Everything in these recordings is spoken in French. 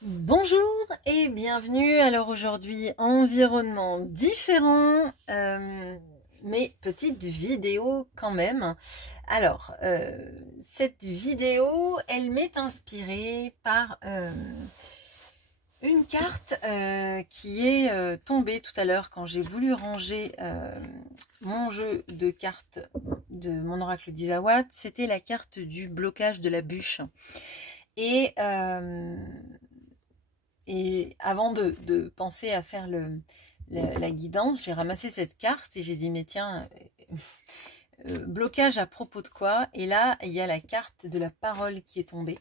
Bonjour et bienvenue. Alors aujourd'hui, environnement différent, mais petite vidéo quand même. Alors, cette vidéo, elle m'est inspirée par une carte qui est tombée tout à l'heure quand j'ai voulu ranger mon jeu de cartes de mon oracle d'Isawat. C'était la carte du blocage de la bûche. Et avant de penser à faire la guidance, j'ai ramassé cette carte et j'ai dit, mais tiens, blocage à propos de quoi? Et là, il y a la carte de la parole qui est tombée.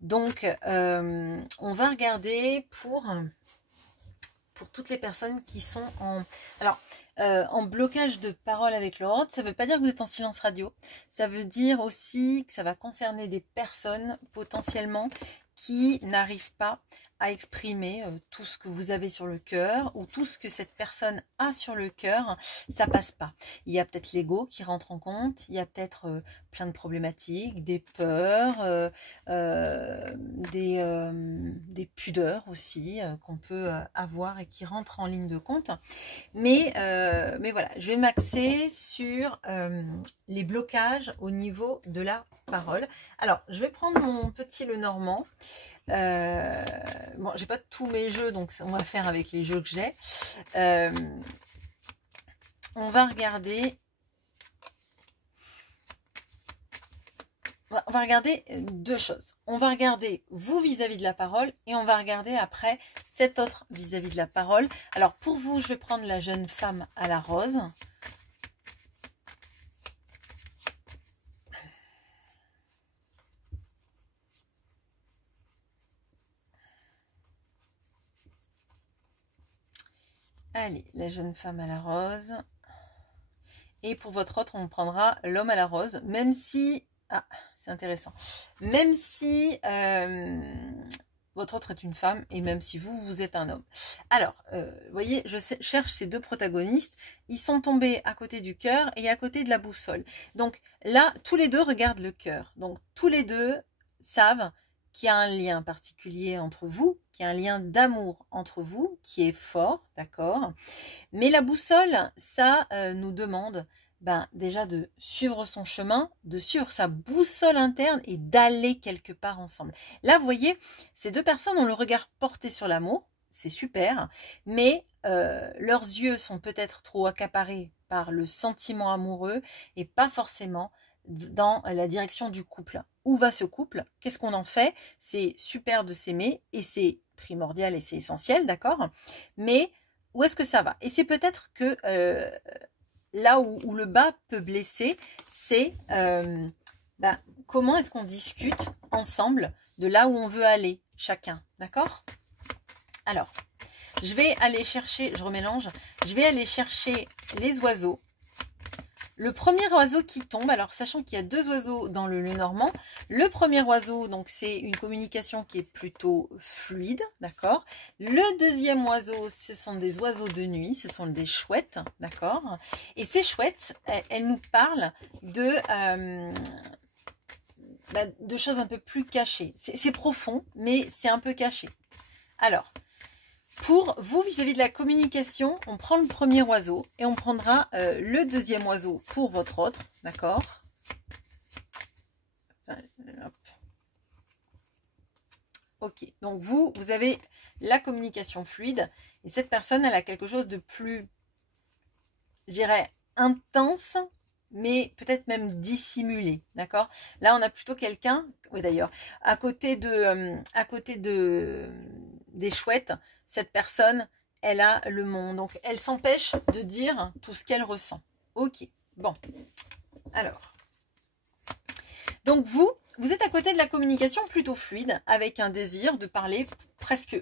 Donc, on va regarder pour toutes les personnes qui sont en blocage de parole avec l'ordre. Ça ne veut pas dire que vous êtes en silence radio. Ça veut dire aussi que ça va concerner des personnes potentiellement qui n'arrivent pas à exprimer tout ce que vous avez sur le cœur ou tout ce que cette personne a sur le cœur, ça passe pas. Il y a peut-être l'ego qui rentre en compte, il y a peut-être plein de problématiques, des peurs, des pudeurs aussi qu'on peut avoir et qui rentrent en ligne de compte. Mais voilà, je vais m'axer sur les blocages au niveau de la parole. Alors, je vais prendre mon petit Lenormand. Bon, j'ai pas tous mes jeux, donc on va faire avec les jeux que j'ai. On va regarder. On va regarder deux choses. On va regarder vous vis-à-vis de la parole et on va regarder après cet autre vis-à-vis de la parole. Alors pour vous, je vais prendre la jeune femme à la rose. Allez, la jeune femme à la rose. Et pour votre autre, on prendra l'homme à la rose, même si... Ah, c'est intéressant. Même si votre autre est une femme et même si vous êtes un homme. Alors, vous voyez, je cherche ces deux protagonistes. Ils sont tombés à côté du cœur et à côté de la boussole. Donc là, tous les deux regardent le cœur. Donc tous les deux savent qu'il y a un lien particulier entre vous, qu'il y a un lien d'amour entre vous qui est fort, d'accord? Mais la boussole, ça nous demande déjà de suivre son chemin, de suivre sa boussole interne et d'aller quelque part ensemble. Là, vous voyez, ces deux personnes ont le regard porté sur l'amour, c'est super, mais leurs yeux sont peut-être trop accaparés par le sentiment amoureux et pas forcément dans la direction du couple. Où va ce couple? Qu'est-ce qu'on en fait? C'est super de s'aimer et c'est primordial et c'est essentiel, d'accord? Mais où est-ce que ça va? Et c'est peut-être que là où le bas peut blesser, c'est comment est-ce qu'on discute ensemble de là où on veut aller, chacun, d'accord? Alors, je vais aller chercher, je remélange, je vais aller chercher les oiseaux. Le premier oiseau qui tombe, alors sachant qu'il y a deux oiseaux dans le Lenormand, le premier oiseau, donc c'est une communication qui est plutôt fluide, d'accord. Le deuxième oiseau, ce sont des oiseaux de nuit, ce sont des chouettes, d'accord. Et ces chouettes, elles nous parlent de choses un peu plus cachées. C'est profond, mais c'est un peu caché. Alors, pour vous, vis-à-vis de la communication, on prend le premier oiseau et on prendra le deuxième oiseau pour votre autre, d'accord? Ok, donc vous avez la communication fluide et cette personne, elle a quelque chose de plus, je dirais, intense, mais peut-être même dissimulé, d'accord? Là, on a plutôt quelqu'un, oui d'ailleurs, à côté des chouettes, cette personne, elle a le monde. Donc, elle s'empêche de dire tout ce qu'elle ressent. Ok, bon. Alors, donc vous êtes à côté de la communication plutôt fluide, avec un désir de parler presque,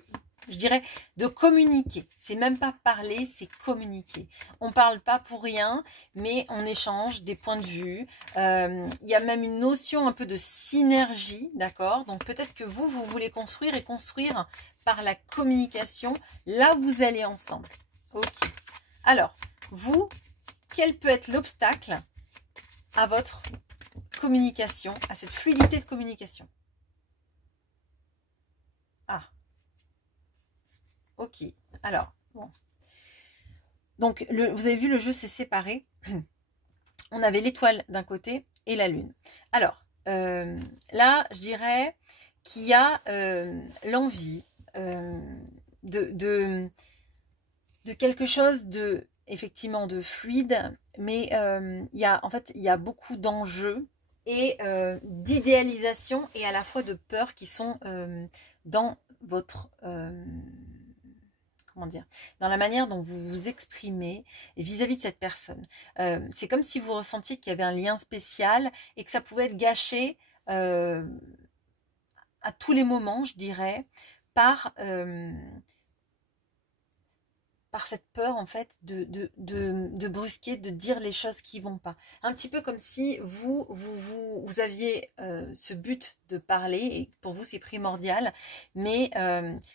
je dirais, de communiquer. C'est même pas parler, c'est communiquer. On parle pas pour rien, mais on échange des points de vue. Il y a même une notion un peu de synergie, d'accord? Donc peut-être que vous voulez construire et construire par la communication, là où vous allez ensemble. Ok. Alors, vous, quel peut être l'obstacle à votre communication, à cette fluidité de communication? Ah, Ok. Alors, bon. Donc, vous avez vu, le jeu s'est séparé. On avait l'étoile d'un côté et la lune. Alors, là, je dirais qu'il y a l'envie de quelque chose de, effectivement, de fluide, mais en fait, il y a beaucoup d'enjeux et d'idéalisation et à la fois de peur qui sont dans votre... comment dire, dans la manière dont vous vous exprimez vis-à-vis de cette personne. C'est comme si vous ressentiez qu'il y avait un lien spécial et que ça pouvait être gâché à tous les moments, je dirais, par cette peur en fait de brusquer, de dire les choses qui vont pas. Un petit peu comme si vous aviez ce but de parler et pour vous c'est primordial, mais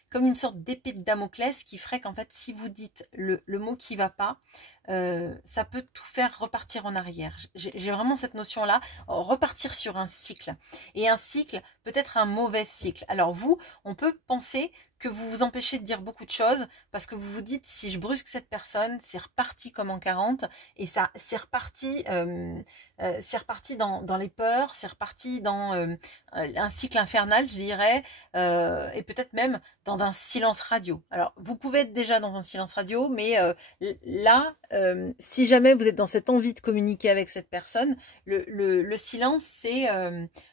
comme une sorte d'épée de Damoclès qui ferait qu'en fait si vous dites le mot qui va pas, ça peut tout faire repartir en arrière. J'ai vraiment cette notion-là, repartir sur un cycle. Et un cycle, peut-être un mauvais cycle. Alors vous, on peut penser que vous vous empêchez de dire beaucoup de choses parce que vous vous dites si je brusque cette personne, c'est reparti comme en 40 et ça c'est reparti dans les peurs, c'est reparti dans un cycle infernal, je dirais, et peut-être même dans un silence radio. Alors vous pouvez être déjà dans un silence radio, mais là, si jamais vous êtes dans cette envie de communiquer avec cette personne, le silence, c'est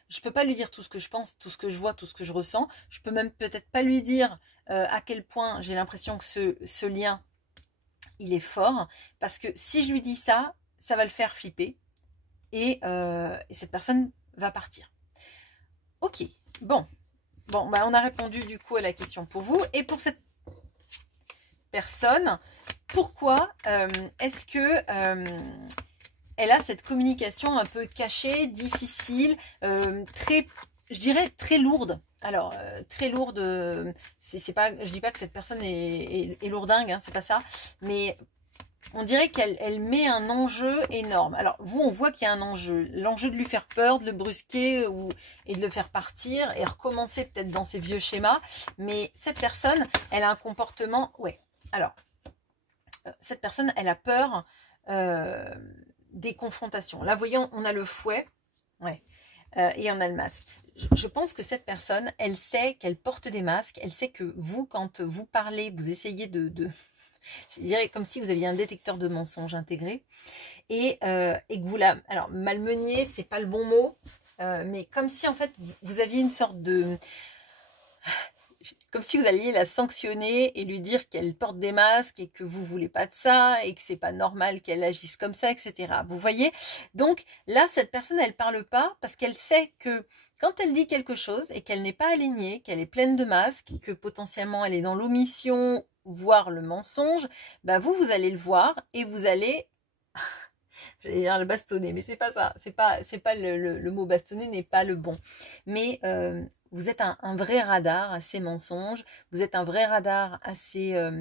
je peux pas lui dire tout ce que je pense, tout ce que je vois, tout ce que je ressens. Je peux même peut-être pas lui dire à quel point j'ai l'impression que ce lien, il est fort. Parce que si je lui dis ça, ça va le faire flipper. Et cette personne va partir. Ok, bon, bah, on a répondu du coup à la question pour vous. Et pour cette personne, pourquoi est-ce que elle a cette communication un peu cachée, difficile, très, je dirais très lourde. Alors, très lourde, c'est pas, je dis pas que cette personne est lourdingue, hein, c'est pas ça, mais on dirait qu'elle met un enjeu énorme. Alors, vous, on voit qu'il y a un enjeu. L'enjeu de lui faire peur, de le brusquer et de le faire partir et recommencer peut-être dans ses vieux schémas. Mais cette personne, elle a un comportement... Ouais, alors, cette personne, elle a peur des confrontations. Là, vous voyez, on a le fouet, ouais, et on a le masque. Je pense que cette personne, elle sait qu'elle porte des masques, elle sait que vous, quand vous parlez, vous essayez je dirais comme si vous aviez un détecteur de mensonges intégré, et que vous la... Alors, malmeniez, c'est pas le bon mot, mais comme si, en fait, vous aviez une sorte de... Comme si vous alliez la sanctionner et lui dire qu'elle porte des masques et que vous voulez pas de ça et que c'est pas normal qu'elle agisse comme ça, etc. Vous voyez? Donc là, cette personne, elle parle pas parce qu'elle sait que quand elle dit quelque chose et qu'elle n'est pas alignée, qu'elle est pleine de masques, que potentiellement elle est dans l'omission, voire le mensonge, bah vous allez le voir et vous allez... J'allais dire le bastonner, mais c'est pas ça. C'est pas le mot bastonner n'est pas le bon. Mais vous êtes un vrai radar à ces mensonges. Vous êtes un vrai radar à ces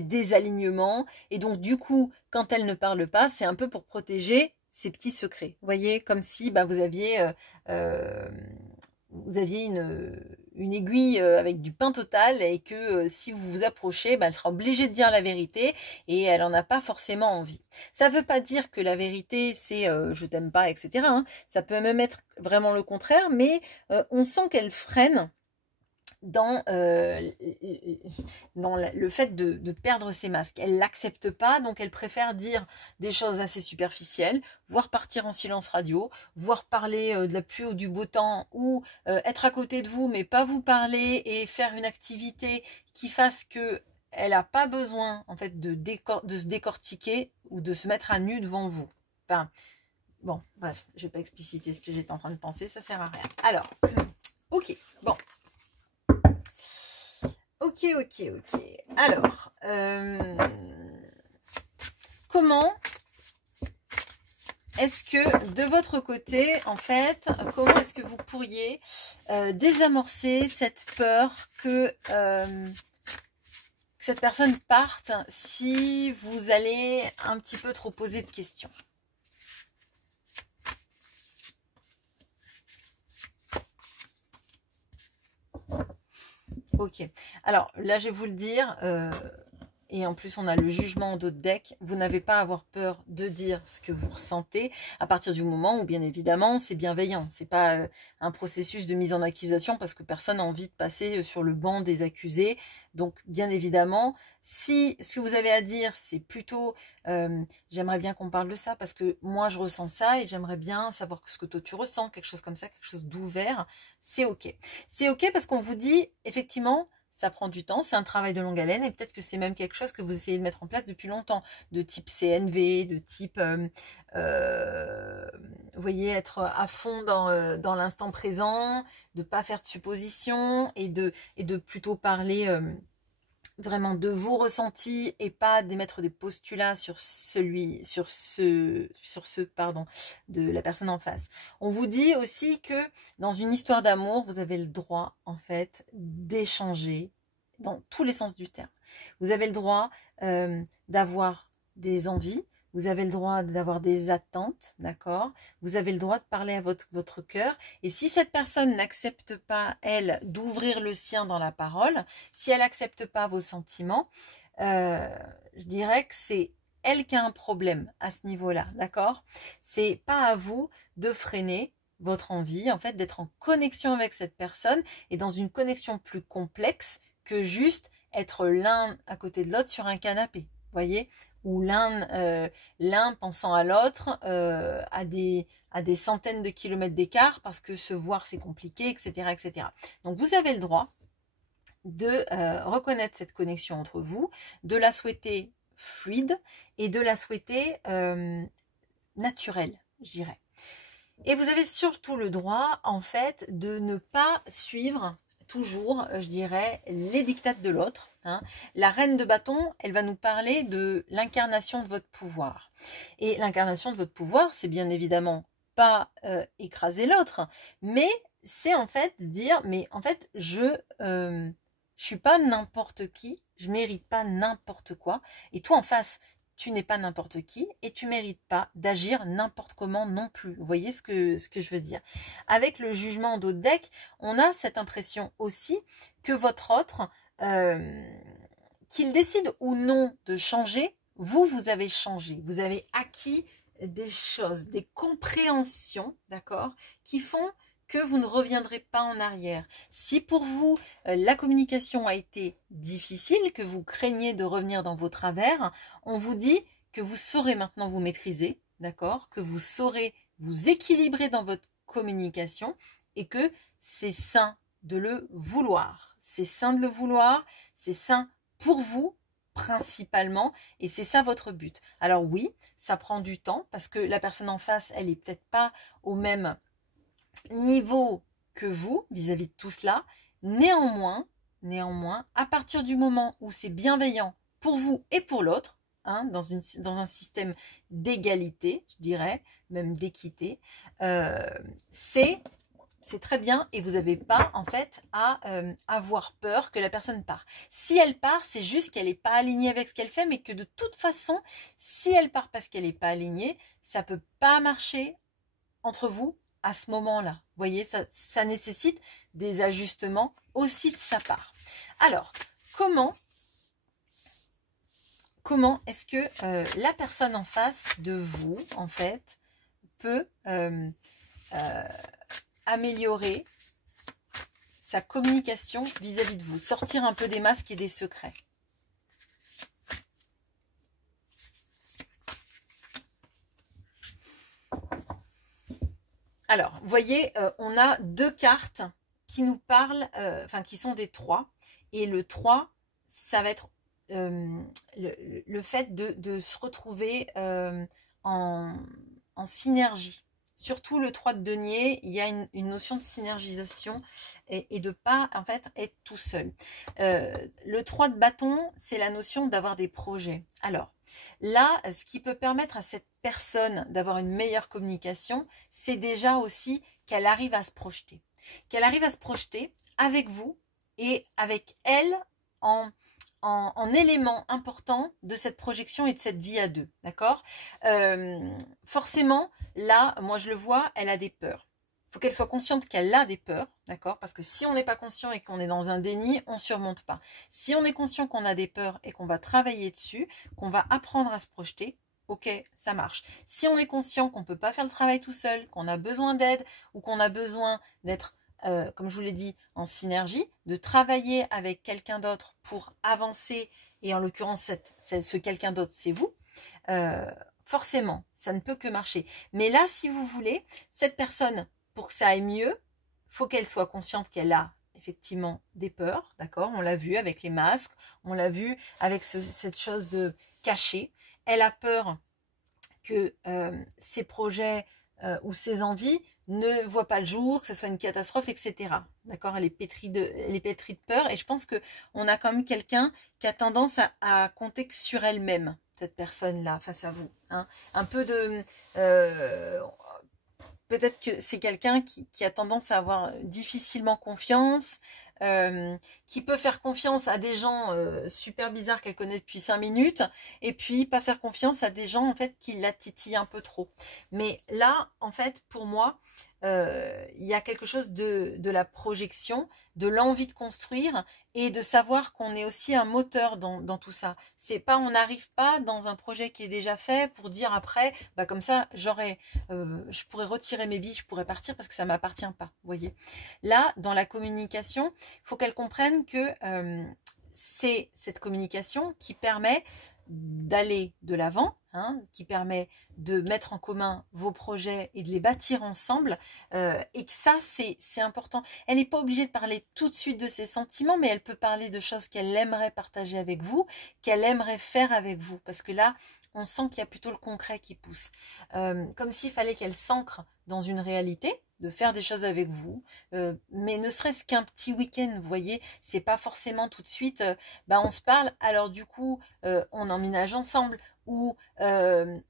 désalignements. Et donc du coup, quand elle ne parle pas, c'est un peu pour protéger ces petits secrets. Vous voyez, comme si bah, vous aviez une aiguille avec du pain total et que si vous vous approchez, bah, elle sera obligée de dire la vérité et elle n'en a pas forcément envie. Ça ne veut pas dire que la vérité c'est je t'aime pas, etc. Hein. Ça peut même être vraiment le contraire, mais on sent qu'elle freine dans le fait de perdre ses masques. Elle l'accepte pas, donc elle préfère dire des choses assez superficielles, voire partir en silence radio, voire parler de la pluie ou du beau temps, ou être à côté de vous mais pas vous parler et faire une activité qui fasse que elle n'a pas besoin en fait de se décortiquer ou de se mettre à nu devant vous. Enfin, bon, bref, je vais pas expliciter ce que j'étais en train de penser, ça sert à rien. Alors, ok, bon. Ok. Alors, comment est-ce que de votre côté, en fait, comment est-ce que vous pourriez désamorcer cette peur que cette personne parte si vous allez un petit peu trop poser de questions? Ok. Alors là, je vais vous le dire. Et en plus, on a le jugement d'autres decks. Vous n'avez pas à avoir peur de dire ce que vous ressentez à partir du moment où, bien évidemment, c'est bienveillant. C'est pas un processus de mise en accusation parce que personne n'a envie de passer sur le banc des accusés. Donc, bien évidemment, si ce que vous avez à dire, c'est plutôt j'aimerais bien qu'on parle de ça parce que moi, je ressens ça et j'aimerais bien savoir ce que toi, tu ressens, quelque chose comme ça, quelque chose d'ouvert, c'est ok. C'est ok parce qu'on vous dit, effectivement, ça prend du temps, c'est un travail de longue haleine et peut-être que c'est même quelque chose que vous essayez de mettre en place depuis longtemps, de type CNV, de type, vous voyez, être à fond dans l'instant présent, de pas faire de suppositions et de plutôt parler vraiment de vos ressentis et pas d'émettre des postulats sur pardon, de la personne en face. On vous dit aussi que dans une histoire d'amour, vous avez le droit, en fait, d'échanger dans tous les sens du terme. Vous avez le droit d'avoir des envies, vous avez le droit d'avoir des attentes, d'accord? Vous avez le droit de parler à votre cœur. Et si cette personne n'accepte pas, elle, d'ouvrir le sien dans la parole, si elle n'accepte pas vos sentiments, je dirais que c'est elle qui a un problème à ce niveau-là, d'accord? C'est pas à vous de freiner votre envie, en fait, d'être en connexion avec cette personne et dans une connexion plus complexe que juste être l'un à côté de l'autre sur un canapé, voyez? Ou l'un pensant à l'autre à des centaines de kilomètres d'écart parce que se voir c'est compliqué, etc., etc. Donc vous avez le droit de reconnaître cette connexion entre vous, de la souhaiter fluide et de la souhaiter naturelle, je dirais. Et vous avez surtout le droit, en fait, de ne pas suivre toujours, je dirais, les dictates de l'autre. Hein. La reine de bâton, elle va nous parler de l'incarnation de votre pouvoir. Et l'incarnation de votre pouvoir, c'est bien évidemment pas écraser l'autre, mais c'est en fait dire, mais en fait, je suis pas n'importe qui, je mérite pas n'importe quoi. Et toi en face, tu n'es pas n'importe qui et tu mérites pas d'agir n'importe comment non plus. Vous voyez ce que je veux dire? Avec le jugement d'autres decks, on a cette impression aussi que votre autre, qu'il décide ou non de changer, vous avez changé. Vous avez acquis des choses, des compréhensions, d'accord, qui font que vous ne reviendrez pas en arrière. Si pour vous, la communication a été difficile, que vous craignez de revenir dans vos travers, on vous dit que vous saurez maintenant vous maîtriser, d'accord, que vous saurez vous équilibrer dans votre communication et que c'est sain de le vouloir. C'est sain de le vouloir, c'est sain pour vous principalement et c'est ça votre but. Alors oui, ça prend du temps parce que la personne en face, elle est peut-être pas au même niveau que vous vis-à-vis de tout cela. Néanmoins, à partir du moment où c'est bienveillant pour vous et pour l'autre, hein, dans un système d'égalité, je dirais, même d'équité, c'est très bien et vous n'avez pas en fait à avoir peur que la personne part. Si elle part, c'est juste qu'elle n'est pas alignée avec ce qu'elle fait, mais que de toute façon, si elle part parce qu'elle n'est pas alignée, ça ne peut pas marcher entre vous à ce moment-là. Vous voyez, ça nécessite des ajustements aussi de sa part. Alors, comment est-ce que la personne en face de vous, en fait, peut améliorer sa communication vis-à-vis de vous, sortir un peu des masques et des secrets? Alors, vous voyez, on a deux cartes qui nous parlent, enfin qui sont des 3. Et le 3, ça va être le fait de se retrouver en synergie. Surtout le 3 de denier, il y a une notion de synergisation et de pas en fait être tout seul. Le 3 de bâton, c'est la notion d'avoir des projets. Alors là, ce qui peut permettre à cette personne d'avoir une meilleure communication, c'est déjà aussi qu'elle arrive à se projeter. Qu'elle arrive à se projeter avec vous et avec elle en élément important de cette projection et de cette vie à deux, d'accord? Forcément, là, moi je le vois, elle a des peurs. faut qu'elle soit consciente qu'elle a des peurs, d'accord? Parce que si on n'est pas conscient et qu'on est dans un déni, on surmonte pas. Si on est conscient qu'on a des peurs et qu'on va travailler dessus, qu'on va apprendre à se projeter, ok, ça marche. Si on est conscient qu'on peut pas faire le travail tout seul, qu'on a besoin d'aide ou qu'on a besoin d'être, comme je vous l'ai dit, en synergie, de travailler avec quelqu'un d'autre pour avancer, et en l'occurrence, ce quelqu'un d'autre, c'est vous, forcément, ça ne peut que marcher. Mais là, si vous voulez, cette personne, pour que ça aille mieux, faut qu'elle soit consciente qu'elle a effectivement des peurs, d'accord? On l'a vu avec les masques, on l'a vu avec cette chose de cachée. Elle a peur que ses projets ou ses envies ne voient pas le jour, que ce soit une catastrophe, etc. D'accord? Elle est pétrie de peur, et je pense que on a quand même quelqu'un qui a tendance à compter que sur elle-même, cette personne-là, face à vous. Hein. Un peu de... peut-être que c'est quelqu'un qui a tendance à avoir difficilement confiance, qui peut faire confiance à des gens super bizarres qu'elle connaît depuis 5 minutes, et puis pas faire confiance à des gens en fait qui la titillent un peu trop. Mais là, en fait, pour moi, il y a quelque chose de la projection, de l'envie de construire, et de savoir qu'on est aussi un moteur dans tout ça. C'est pas, on n'arrive pas dans un projet qui est déjà fait pour dire après, bah comme ça, je pourrais retirer mes billes, je pourrais partir parce que ça m'appartient pas. Vous voyez. Là, dans la communication, il faut qu'elle comprenne que c'est cette communication qui permet d'aller de l'avant, hein, qui permet de mettre en commun vos projets et de les bâtir ensemble, et que ça c'est important. Elle n'est pas obligée de parler tout de suite de ses sentiments, mais elle peut parler de choses qu'elle aimerait partager avec vous, qu'elle aimerait faire avec vous, parce que là on sent qu'il y a plutôt le concret qui pousse, comme s'il fallait qu'elle s'ancre dans une réalité, de faire des choses avec vous, mais ne serait-ce qu'un petit week-end, vous voyez, c'est pas forcément tout de suite, on se parle, alors du coup, on emménage ensemble, ou on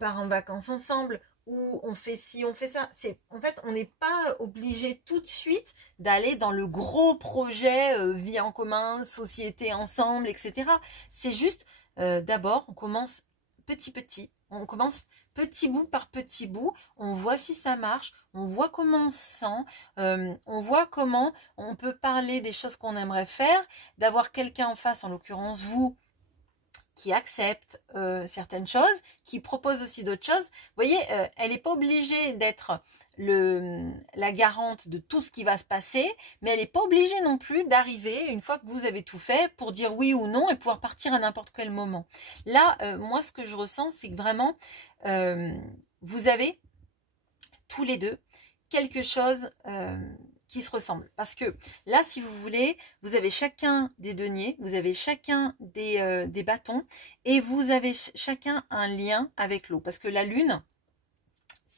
part en vacances ensemble, ou on fait ci, on fait ça. En fait, on n'est pas obligé tout de suite d'aller dans le gros projet, vie en commun, société ensemble, etc. C'est juste, d'abord, on commence petit, on commence petit bout par petit bout, on voit si ça marche, on voit comment on se sent, on voit comment on peut parler des choses qu'on aimerait faire, d'avoir quelqu'un en face, en l'occurrence vous, qui accepte certaines choses, qui propose aussi d'autres choses. Vous voyez, elle n'est pas obligée d'être la garante de tout ce qui va se passer, mais elle n'est pas obligée non plus d'arriver, une fois que vous avez tout fait, pour dire oui ou non et pouvoir partir à n'importe quel moment. Là, moi, ce que je ressens, c'est que vraiment, vous avez tous les deux quelque chose qui se ressemble. Parce que là, si vous voulez, vous avez chacun des deniers, vous avez chacun des bâtons, et vous avez chacun un lien avec l'eau. Parce que la lune,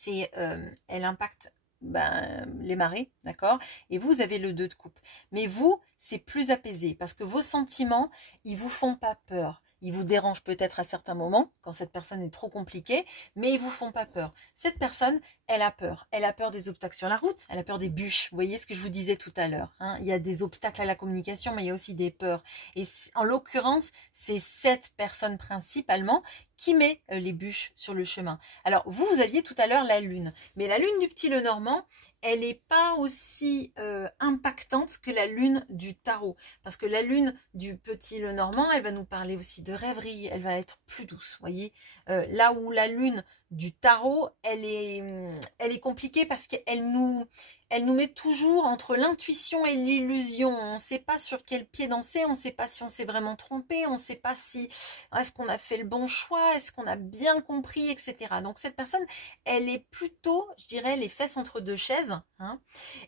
elle impacte les marées, d'accord? Et vous avez le 2 de coupe. Mais vous, c'est plus apaisé, parce que vos sentiments, ils vous font pas peur. Ils vous dérangent peut-être à certains moments, quand cette personne est trop compliquée, mais ils vous font pas peur. Cette personne, elle a peur. Elle a peur des obstacles sur la route, elle a peur des bûches. Vous voyez ce que je vous disais tout à l'heure, hein? Il y a des obstacles à la communication, mais il y a aussi des peurs. Et en l'occurrence, c'est cette personne principalement qui met les bûches sur le chemin. Alors, vous aviez tout à l'heure la lune, mais la lune du petit Lenormand, elle n'est pas aussi impactante que la lune du tarot. Parce que la lune du petit Lenormand, elle va nous parler aussi de rêverie, elle va être plus douce, voyez. Là où la lune du tarot, elle est compliquée parce qu'elle nous met toujours entre l'intuition et l'illusion. On ne sait pas sur quel pied danser, on ne sait pas si on s'est vraiment trompé, on ne sait pas si est-ce qu'on a fait le bon choix, est-ce qu'on a bien compris, etc. Donc cette personne, elle est plutôt, je dirais, les fesses entre deux chaises. Hein.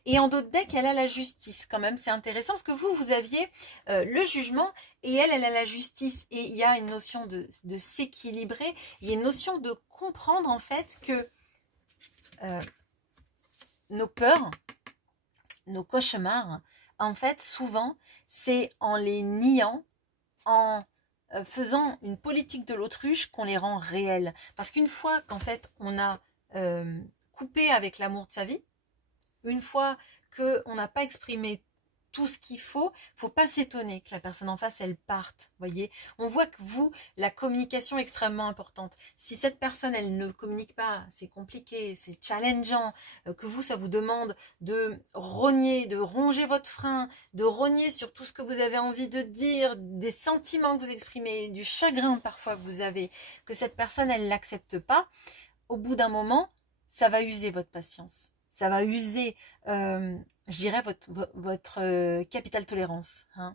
Et en d'autres decks, elle a la justice quand même. C'est intéressant parce que vous aviez le jugement et elle a la justice. Et il y a une notion de s'équilibrer, il y a une notion de comprendre en fait que nos peurs, nos cauchemars, en fait, souvent, c'est en les niant, en faisant une politique de l'autruche qu'on les rend réels. Parce qu'une fois qu'en fait, on a coupé avec l'amour de sa vie, une fois qu'on n'a pas exprimé tout ce qu'il faut pas s'étonner que la personne en face, elle parte. Voyez, on voit que vous, la communication est extrêmement importante. Si cette personne, elle ne communique pas, c'est compliqué, c'est challengeant, que vous, ça vous demande de rogner, de ronger votre frein, de rogner sur tout ce que vous avez envie de dire, des sentiments que vous exprimez, du chagrin parfois que vous avez, que cette personne, elle l'accepte pas, au bout d'un moment, ça va user votre patience. Ça va user, je dirais, votre capital tolérance. Hein.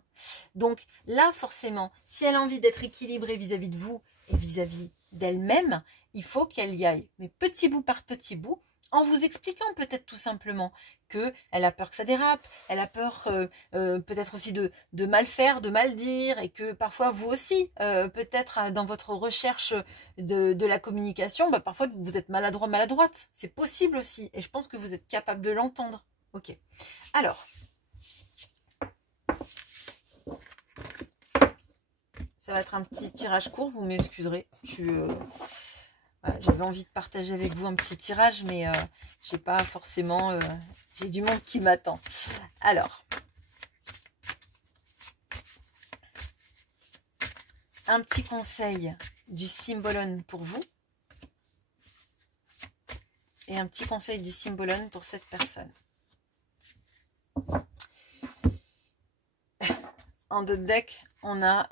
Donc là, forcément, si elle a envie d'être équilibrée vis-à-vis de vous et vis-à-vis d'elle-même, il faut qu'elle y aille. Mais petit bout par petit bout, en vous expliquant peut-être tout simplement qu'elle a peur que ça dérape, elle a peur peut-être aussi de mal faire, de mal dire, et que parfois vous aussi, peut-être dans votre recherche de la communication, bah, parfois vous êtes maladroit, maladroite. C'est possible aussi, et je pense que vous êtes capable de l'entendre. Ok. Alors, ça va être un petit tirage court, vous m'excuserez. J'avais envie de partager avec vous un petit tirage, mais j'ai pas forcément... j'ai du monde qui m'attend. Alors, un petit conseil du Symbolone pour vous. Et un petit conseil du Symbolone pour cette personne. En deux decks, on a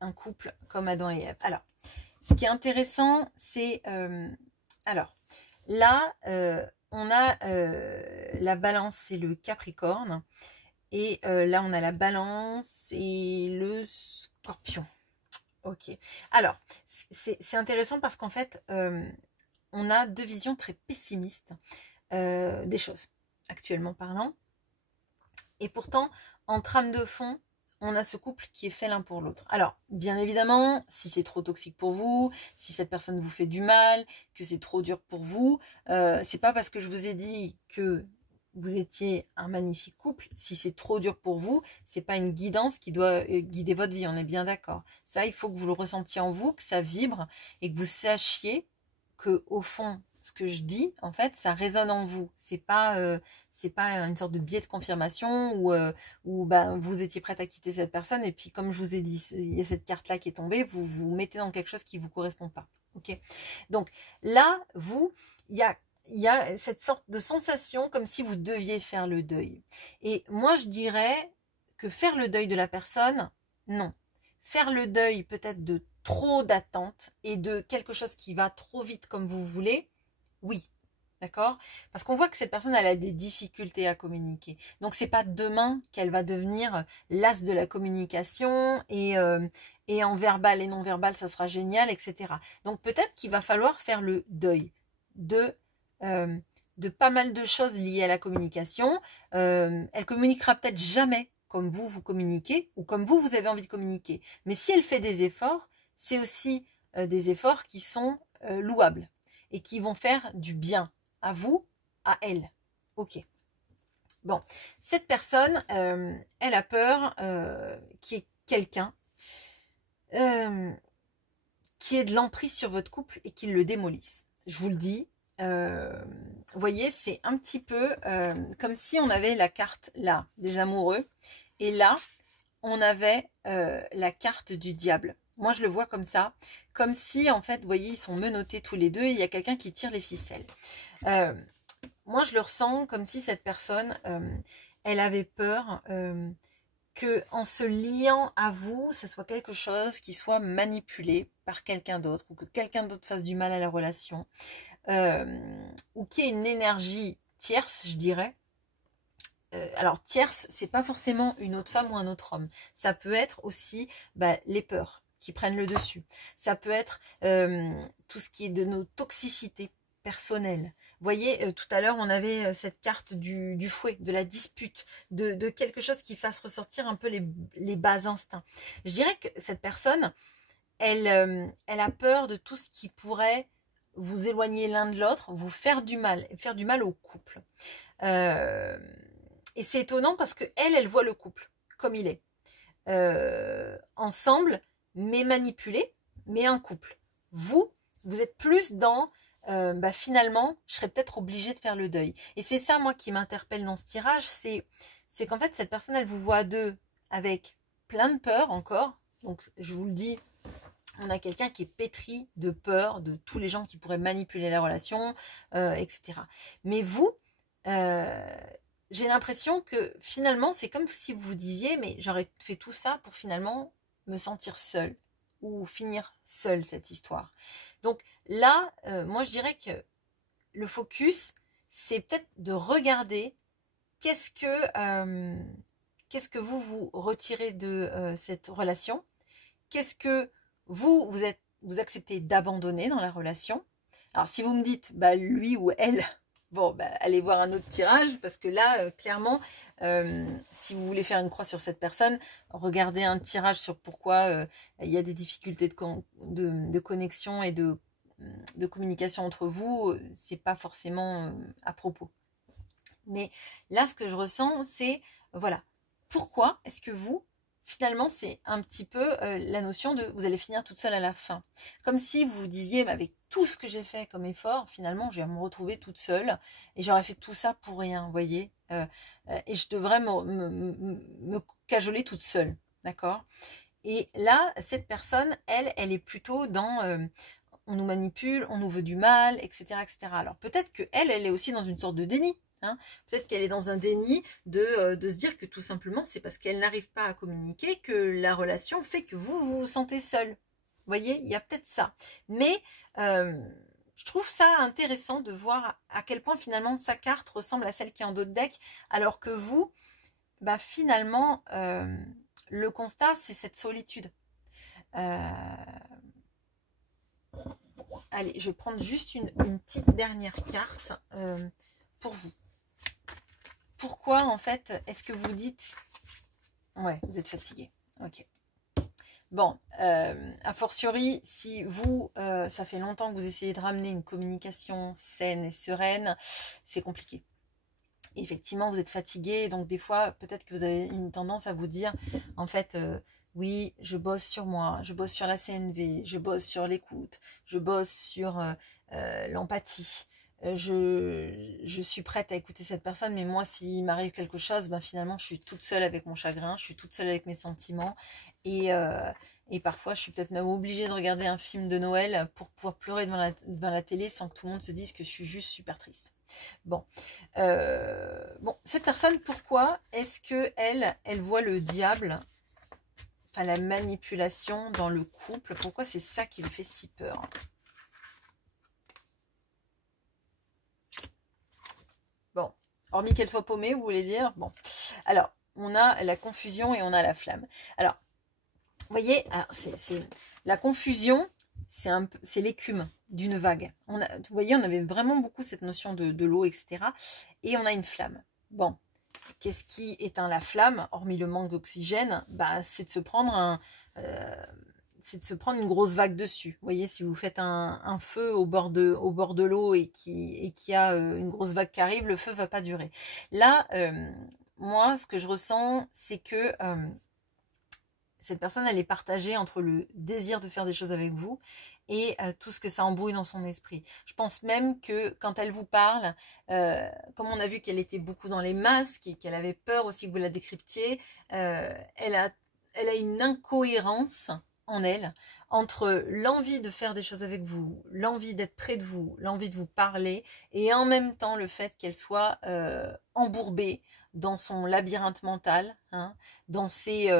un couple comme Adam et Ève. Alors, ce qui est intéressant, c'est... alors, là, on a la balance et le Capricorne. Et là, on a la balance et le Scorpion. Ok. Alors, c'est intéressant parce qu'en fait, on a deux visions très pessimistes des choses, actuellement parlant. Et pourtant, en trame de fond, on a ce couple qui est fait l'un pour l'autre. Alors, bien évidemment, si c'est trop toxique pour vous, si cette personne vous fait du mal, que c'est trop dur pour vous, c'est pas parce que je vous ai dit que vous étiez un magnifique couple. Si c'est trop dur pour vous, c'est pas une guidance qui doit guider votre vie, on est bien d'accord. Ça, il faut que vous le ressentiez en vous, que ça vibre et que vous sachiez que au fond, ce que je dis, en fait, ça résonne en vous. C'est pas une sorte de biais de confirmation où ben, vous étiez prête à quitter cette personne et puis comme je vous ai dit, il y a cette carte là qui est tombée, vous vous mettez dans quelque chose qui vous correspond pas. Ok. Donc là, vous, il y a cette sorte de sensation comme si vous deviez faire le deuil. Et moi, je dirais que faire le deuil de la personne, non. Faire le deuil peut-être de trop d'attentes et de quelque chose qui va trop vite comme vous voulez, oui. D'accord? Parce qu'on voit que cette personne, elle a des difficultés à communiquer. Donc, c'est pas demain qu'elle va devenir l'as de la communication et en verbal et non verbal, ça sera génial, etc. Donc, peut-être qu'il va falloir faire le deuil de pas mal de choses liées à la communication. Elle communiquera peut-être jamais comme vous communiquez ou comme vous avez envie de communiquer. Mais si elle fait des efforts, c'est aussi des efforts qui sont louables et qui vont faire du bien à vous, à elle. Ok. Bon, cette personne, elle a peur qu'il y ait quelqu'un qui ait de l'emprise sur votre couple et qu'il le démolisse. Je vous le dis. Vous voyez, c'est un petit peu comme si on avait la carte là des amoureux et là on avait la carte du diable. Moi je le vois comme ça, comme si en fait vous voyez ils sont menottés tous les deux et il y a quelqu'un qui tire les ficelles. Moi je le ressens comme si cette personne elle avait peur que en se liant à vous, ça soit quelque chose qui soit manipulé par quelqu'un d'autre ou que quelqu'un d'autre fasse du mal à la relation. Ou qui est une énergie tierce, je dirais. Alors tierce, c'est pas forcément une autre femme ou un autre homme. Ça peut être aussi les peurs qui prennent le dessus. Ça peut être tout ce qui est de nos toxicités personnelles. Vous voyez, tout à l'heure, on avait cette carte du fouet, de la dispute, de quelque chose qui fasse ressortir un peu les bas instincts. Je dirais que cette personne, elle a peur de tout ce qui pourrait vous éloigner l'un de l'autre, vous faire du mal au couple. Et c'est étonnant parce que elle voit le couple comme il est. Ensemble, mais manipulé, mais un couple. Vous êtes plus dans finalement, je serais peut-être obligée de faire le deuil. Et c'est ça, moi, qui m'interpelle dans ce tirage, c'est c'est qu'en fait, cette personne, elle vous voit à deux avec plein de peur encore. Donc, je vous le dis, on a quelqu'un qui est pétri de peur de tous les gens qui pourraient manipuler la relation, etc. Mais vous, j'ai l'impression que finalement, c'est comme si vous vous disiez, mais j'aurais fait tout ça pour finalement me sentir seule ou finir seule cette histoire. Donc là, moi je dirais que le focus, c'est peut-être de regarder qu'est-ce que vous retirez de cette relation, qu'est-ce que vous acceptez d'abandonner dans la relation. Alors si vous me dites, bah lui ou elle, bon, bah, allez voir un autre tirage, parce que là, clairement, si vous voulez faire une croix sur cette personne, regardez un tirage sur pourquoi il y a des difficultés de connexion et de communication entre vous, c'est pas forcément à propos. Mais là, ce que je ressens, c'est, voilà, pourquoi est-ce que vous, finalement, c'est un petit peu la notion de vous allez finir toute seule à la fin. Comme si vous vous disiez, bah, avec tout ce que j'ai fait comme effort, finalement, je vais me retrouver toute seule et j'aurais fait tout ça pour rien, vous voyez. Et je devrais me cajoler toute seule, d'accord? Et là, cette personne, elle est plutôt dans on nous manipule, on nous veut du mal, etc., etc. Alors peut-être que elle est aussi dans une sorte de déni. Hein. Peut-être qu'elle est dans un déni de se dire que tout simplement c'est parce qu'elle n'arrive pas à communiquer que la relation fait que vous sentez seul. Vous voyez, il y a peut-être ça. Mais je trouve ça intéressant de voir à quel point finalement sa carte ressemble à celle qui est en dos de deck, alors que vous, bah, finalement, le constat c'est cette solitude. Allez, je vais prendre juste une petite dernière carte pour vous. Pourquoi, en fait, est-ce que vous dites... Ouais, vous êtes fatigué. Ok. Bon, a fortiori, si vous, ça fait longtemps que vous essayez de ramener une communication saine et sereine, c'est compliqué. Effectivement, vous êtes fatigué, donc des fois, peut-être que vous avez une tendance à vous dire, en fait... oui, je bosse sur moi, je bosse sur la CNV, je bosse sur l'écoute, je bosse sur l'empathie. Je suis prête à écouter cette personne, mais moi, s'il m'arrive quelque chose, ben finalement, je suis toute seule avec mon chagrin, je suis toute seule avec mes sentiments. Et parfois, je suis peut-être même obligée de regarder un film de Noël pour pouvoir pleurer devant la télé sans que tout le monde se dise que je suis juste super triste. Bon, cette personne, pourquoi est-ce que elle voit le diable, enfin la manipulation dans le couple? Pourquoi c'est ça qui lui fait si peur? Bon, hormis qu'elle soit paumée, vous voulez dire? Bon, alors, on a la confusion et on a la flamme. Alors, vous voyez, la confusion, c'est l'écume d'une vague. Vous voyez, on avait vraiment beaucoup cette notion de l'eau, etc. Et on a une flamme. Bon, qu'est-ce qui éteint la flamme, hormis le manque d'oxygène? Bah, c'est de se prendre une grosse vague dessus. Vous voyez, si vous faites un feu au bord de l'eau et qu'il y a une grosse vague qui arrive, le feu va pas durer. Là, moi, ce que je ressens, c'est que cette personne, elle est partagée entre le désir de faire des choses avec vous et tout ce que ça embrouille dans son esprit. Je pense même que quand elle vous parle, comme on a vu qu'elle était beaucoup dans les masques et qu'elle avait peur aussi que vous la décryptiez, elle a une incohérence en elle entre l'envie de faire des choses avec vous, l'envie d'être près de vous, l'envie de vous parler, et en même temps le fait qu'elle soit embourbée dans son labyrinthe mental, hein, dans ses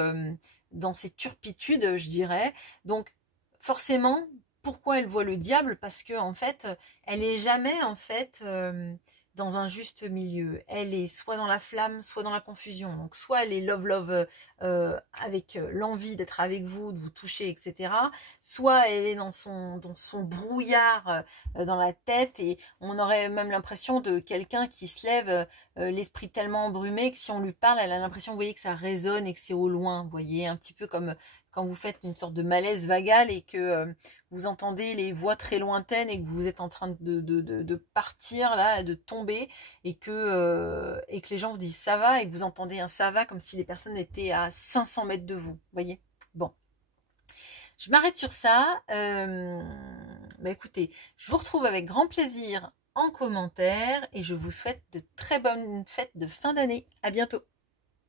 turpitudes, je dirais. Donc forcément, pourquoi elle voit le diable? Parce que en fait, elle est jamais en fait dans un juste milieu. Elle est soit dans la flamme, soit dans la confusion. Donc soit elle est love avec l'envie d'être avec vous, de vous toucher, etc. Soit elle est dans son brouillard dans la tête, et on aurait même l'impression de quelqu'un qui se lève l'esprit tellement embrumé que si on lui parle, elle a l'impression, vous voyez, que ça résonne et que c'est au loin. Vous voyez, un petit peu comme quand vous faites une sorte de malaise vagal et que vous entendez les voix très lointaines et que vous êtes en train de partir là, de tomber, et que les gens vous disent ça va, et que vous entendez un ça va comme si les personnes étaient à 500 mètres de vous, voyez. Bon, je m'arrête sur ça. Bah écoutez, je vous retrouve avec grand plaisir en commentaire et je vous souhaite de très bonnes fêtes de fin d'année. À bientôt.